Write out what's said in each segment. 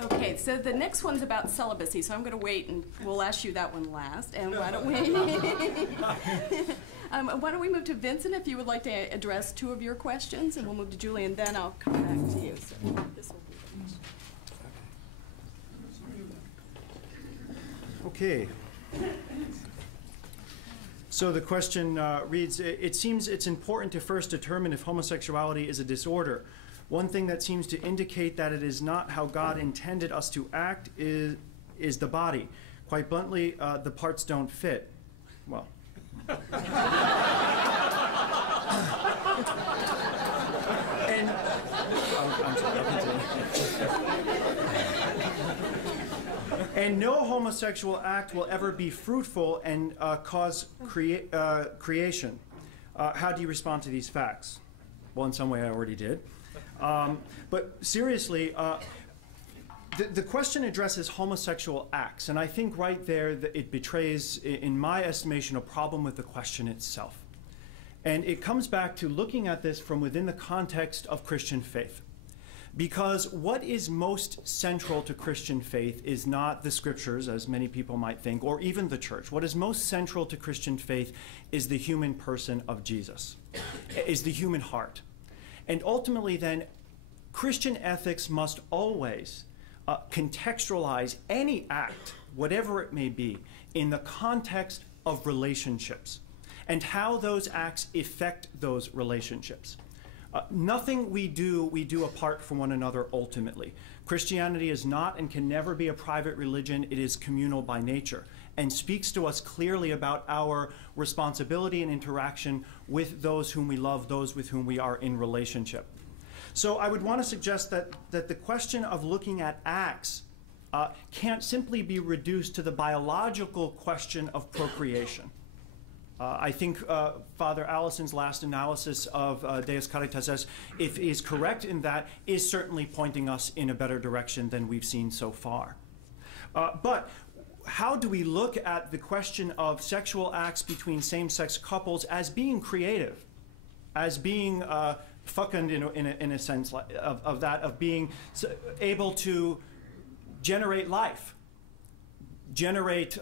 Okay, so the next one's about celibacy, so I'm going to wait and we'll ask you that one last. And why don't we move to Vincent if you would like to address two of your questions, and we'll move to Julie, and then I'll come back to you. So this will be the question. Okay. So the question reads, it seems it's important to first determine if homosexuality is a disorder. One thing that seems to indicate that it is not how God intended us to act is the body. Quite bluntly, the parts don't fit. Well. And I'm sorry, I'll continue. And no homosexual act will ever be fruitful and cause creation. How do you respond to these facts? Well, in some way I already did. But seriously, the question addresses homosexual acts, and I think right there that it betrays, in my estimation, a problem with the question itself. And it comes back to looking at this from within the context of Christian faith. Because what is most central to Christian faith is not the scriptures, as many people might think, or even the church. What is most central to Christian faith is the human person of Jesus, is the human heart. And ultimately then, Christian ethics must always contextualize any act, whatever it may be, in the context of relationships and how those acts affect those relationships. Nothing we do apart from one another ultimately. Christianity is not and can never be a private religion. It is communal by nature and speaks to us clearly about our responsibility and interaction with those whom we love, those with whom we are in relationship. So I would want to suggest that the question of looking at acts can't simply be reduced to the biological question of procreation. I think Father Alison's last analysis of Deus Caritas, if is correct in that, is certainly pointing us in a better direction than we've seen so far. But how do we look at the question of sexual acts between same-sex couples as being creative, as being fecund in a sense of that, of being able to generate life, generate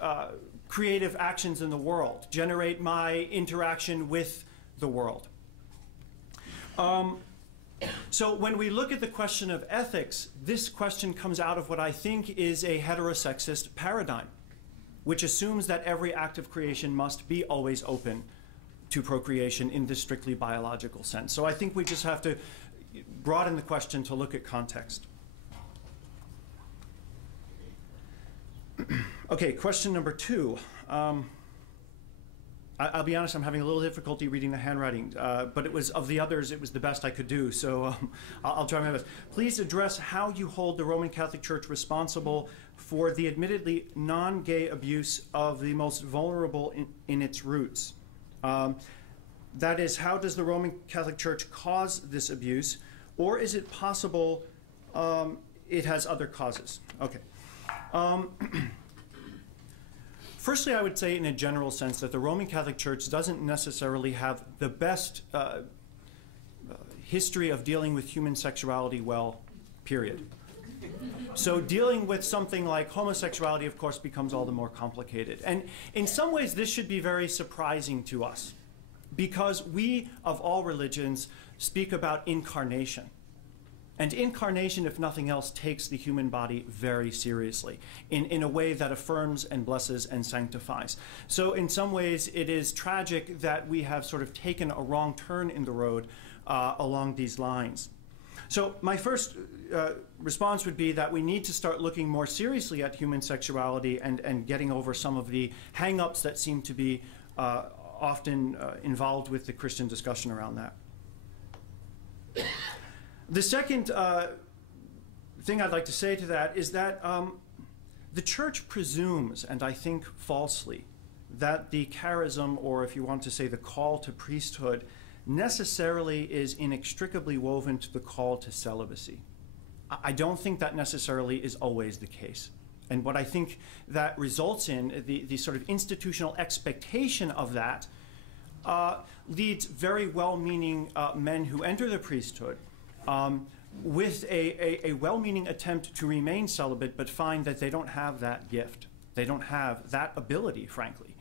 creative actions in the world, generate my interaction with the world. So when we look at the question of ethics, this question comes out of what I think is a heterosexist paradigm, which assumes that every act of creation must be always open to procreation in this strictly biological sense. So I think we just have to broaden the question to look at context. Okay, question number 2. I'll be honest, I'm having a little difficulty reading the handwriting, but it was, of the others, it was the best I could do, so I'll try my best. Please address how you hold the Roman Catholic Church responsible for the admittedly non-gay abuse of the most vulnerable in its roots. That is, how does the Roman Catholic Church cause this abuse, or is it possible it has other causes? Okay. Firstly, I would say in a general sense that the Roman Catholic Church doesn't necessarily have the best history of dealing with human sexuality well, period. So dealing with something like homosexuality, of course, becomes all the more complicated. And in some ways, this should be very surprising to us, because we, of all religions, speak about incarnation. And incarnation, if nothing else, takes the human body very seriously in a way that affirms and blesses and sanctifies. So in some ways, it is tragic that we have sort of taken a wrong turn in the road along these lines. So my first response would be that we need to start looking more seriously at human sexuality and getting over some of the hang-ups that seem to be often involved with the Christian discussion around that. The second thing I'd like to say to that is that the Church presumes, and I think falsely, that the charism, or if you want to say the call to priesthood, necessarily is inextricably woven to the call to celibacy. I don't think that necessarily is always the case. And what I think that results in, the sort of institutional expectation of that, leads very well-meaning men who enter the priesthood with a well-meaning attempt to remain celibate, but find that they don't have that gift. They don't have that ability, frankly,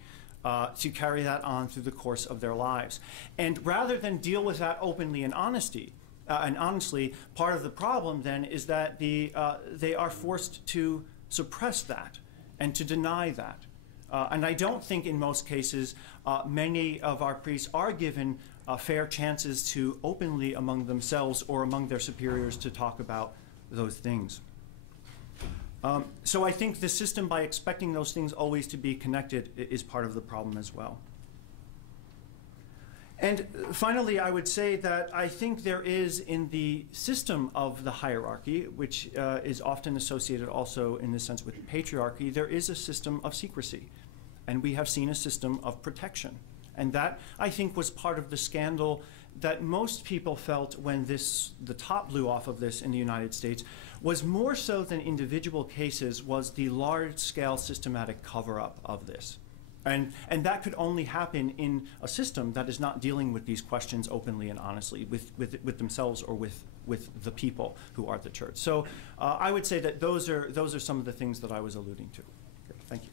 to carry that on through the course of their lives. And rather than deal with that openly and honestly, part of the problem then is that they are forced to suppress that and to deny that. And I don't think in most cases many of our priests are given fair chances to openly among themselves or among their superiors to talk about those things. So I think the system, by expecting those things always to be connected, is part of the problem as well. And finally, I would say that I think there is in the system of the hierarchy, which is often associated also in this sense with patriarchy, there is a system of secrecy. And we have seen a system of protection. And that, I think, was part of the scandal that most people felt when the top blew off of this in the United States, was more so than individual cases, was the large-scale systematic cover-up of this. And that could only happen in a system that is not dealing with these questions openly and honestly with themselves or with the people who are the church. So I would say that those are some of the things that I was alluding to. Great, thank you.